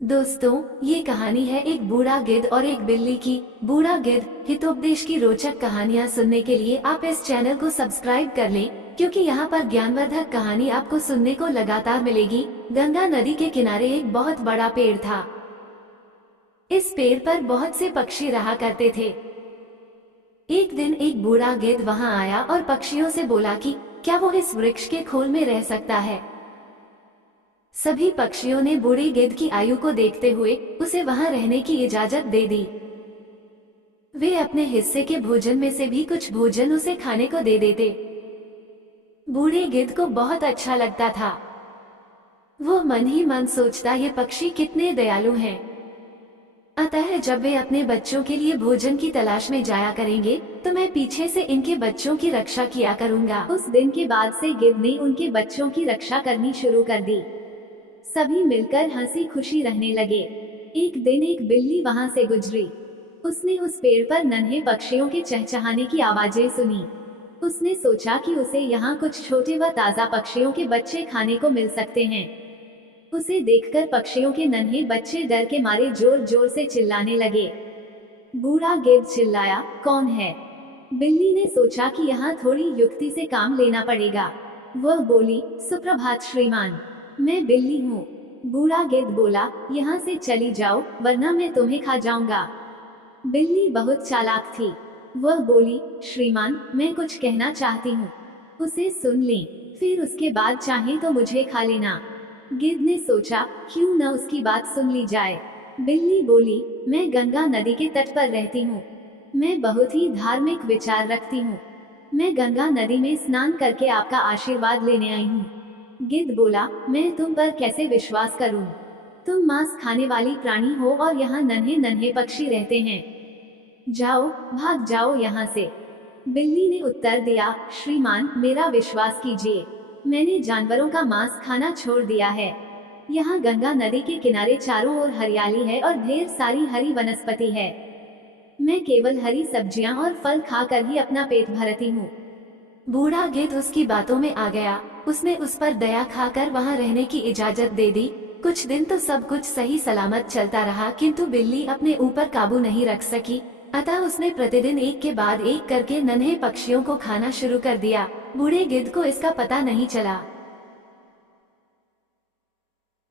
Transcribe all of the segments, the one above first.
दोस्तों, ये कहानी है एक बूढ़ा गिद्ध और एक बिल्ली की। बूढ़ा गिद्ध हितोपदेश की रोचक कहानियाँ सुनने के लिए आप इस चैनल को सब्सक्राइब कर लें, क्योंकि यहाँ पर ज्ञानवर्धक कहानी आपको सुनने को लगातार मिलेगी। गंगा नदी के किनारे एक बहुत बड़ा पेड़ था। इस पेड़ पर बहुत से पक्षी रहा करते थे। एक दिन एक बूढ़ा गिद्ध वहाँ आया और पक्षियों से बोला कि क्या वो इस वृक्ष के खोल में रह सकता है। सभी पक्षियों ने बूढ़े गिद्ध की आयु को देखते हुए उसे वहां रहने की इजाजत दे दी। वे अपने हिस्से के भोजन में से भी कुछ भोजन उसे खाने को दे देते। बूढ़े गिद्ध को बहुत अच्छा लगता था। वो मन ही मन सोचता, ये पक्षी कितने दयालु हैं। अतः जब वे अपने बच्चों के लिए भोजन की तलाश में जाया करेंगे तो मैं पीछे से इनके बच्चों की रक्षा किया करूंगा। उस दिन के बाद से गिद्ध ने उनके बच्चों की रक्षा करनी शुरू कर दी। सभी मिलकर हंसी खुशी रहने लगे। एक दिन एक बिल्ली वहां से गुजरी। उसने उस पेड़ पर नन्हे पक्षियों के चहचहाने की आवाजें सुनी। उसने सोचा कि उसे यहाँ कुछ छोटे व ताजा पक्षियों के बच्चे खाने को मिल सकते हैं। उसे देखकर पक्षियों के नन्हे बच्चे डर के मारे जोर जोर से चिल्लाने लगे। बूढ़ा गिद्ध चिल्लाया, कौन है? बिल्ली ने सोचा कि यहाँ थोड़ी युक्ति से काम लेना पड़ेगा। वह बोली, सुप्रभात श्रीमान, मैं बिल्ली हूँ। बूढ़ा गिद्ध बोला, यहाँ से चली जाओ वरना मैं तुम्हें खा जाऊंगा। बिल्ली बहुत चालाक थी। वह बोली, श्रीमान, मैं कुछ कहना चाहती हूँ, उसे सुन लें, फिर उसके बाद चाहे तो मुझे खा लेना। गिद्ध ने सोचा, क्यों न उसकी बात सुन ली जाए। बिल्ली बोली, मैं गंगा नदी के तट पर रहती हूँ। मैं बहुत ही धार्मिक विचार रखती हूँ। मैं गंगा नदी में स्नान करके आपका आशीर्वाद लेने आई हूँ। गिद्ध बोला, मैं तुम पर कैसे विश्वास करूं? तुम मांस खाने वाली प्राणी हो और यहाँ नन्हे नन्हे पक्षी रहते हैं। जाओ, भाग जाओ यहाँ से। बिल्ली ने उत्तर दिया, श्रीमान, मेरा विश्वास कीजिए, मैंने जानवरों का मांस खाना छोड़ दिया है। यहाँ गंगा नदी के किनारे चारों ओर हरियाली है और ढेर सारी हरी वनस्पति है। मैं केवल हरी सब्जियाँ और फल खाकर ही अपना पेट भरती हूँ। बूढ़ा गिद्ध उसकी बातों में आ गया। उसने उस पर दया खाकर वहां रहने की इजाजत दे दी। कुछ दिन तो सब कुछ सही सलामत चलता रहा, किंतु बिल्ली अपने ऊपर काबू नहीं रख सकी। अतः उसने प्रतिदिन एक के बाद एक करके नन्हे पक्षियों को खाना शुरू कर दिया। बूढ़े गिद्ध को इसका पता नहीं चला।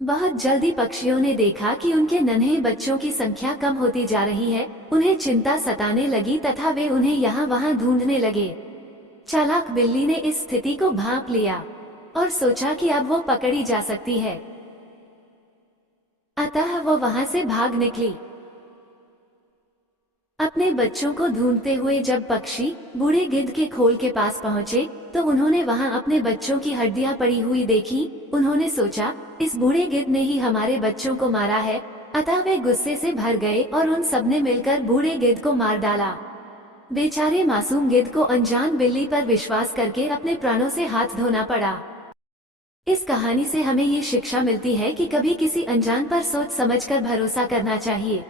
बहुत जल्दी पक्षियों ने देखा कि उनके नन्हे बच्चों की संख्या कम होती जा रही है। उन्हें चिंता सताने लगी तथा वे उन्हें यहाँ वहाँ ढूंढने लगे। चालाक बिल्ली ने इस स्थिति को भांप लिया और सोचा कि अब वो पकड़ी जा सकती है। अतः वो वहां से भाग निकली। अपने बच्चों को ढूंढते हुए जब पक्षी बूढ़े गिद्ध के खोल के पास पहुँचे तो उन्होंने वहां अपने बच्चों की हड्डियां पड़ी हुई देखी। उन्होंने सोचा, इस बूढ़े गिद्ध ने ही हमारे बच्चों को मारा है। अतः वे गुस्से से भर गए और उन सबने मिलकर बूढ़े गिद्ध को मार डाला। बेचारे मासूम गिद्ध को अनजान बिल्ली पर विश्वास करके अपने प्राणों से हाथ धोना पड़ा। इस कहानी से हमें ये शिक्षा मिलती है कि कभी किसी अनजान पर सोच समझकर भरोसा करना चाहिए।